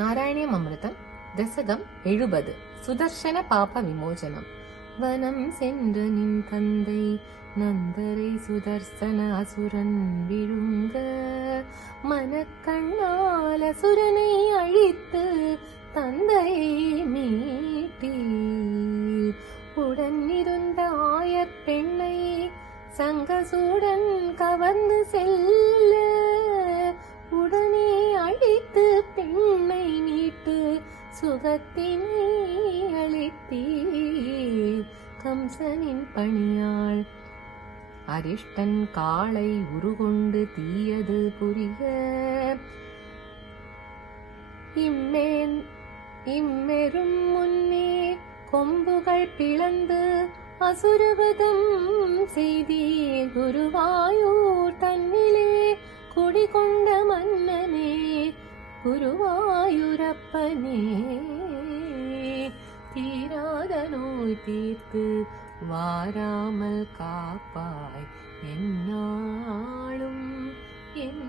நாராயணியமமிர்தம் தசகம் 70 சுதர்சன பாப விமோசனம். வனம் சென்ற நின் தந்தை நந்தரை சுதர்சன அசுரன் விழுங்க மனக்கண்ணால் அசுரனை அழித்து தந்தையை மீட்டீர். உடன் இருந்த ஆயர் பெண்ணை சங்கசூடன் கவர்ந்து செல்ல உடனே அழித்து பெண்ணை மீட்டு சுகத்தினை அளித்தீர். கம்சனின் பணியாள் அரிஷ்டன் காளை உருகொண்டு தீயது புரிய இம்மெரும் முன்னே கொம்புகள் பிளந்து அசுரவதம் செய்தீர். குருவாயூர் தன்னிலே குடிகொண்ட மன்னனே குருவாயூரப்பனே, தீராத நோய் தீர்த்து வாராமல் காப்பாய் என்னாலும் என்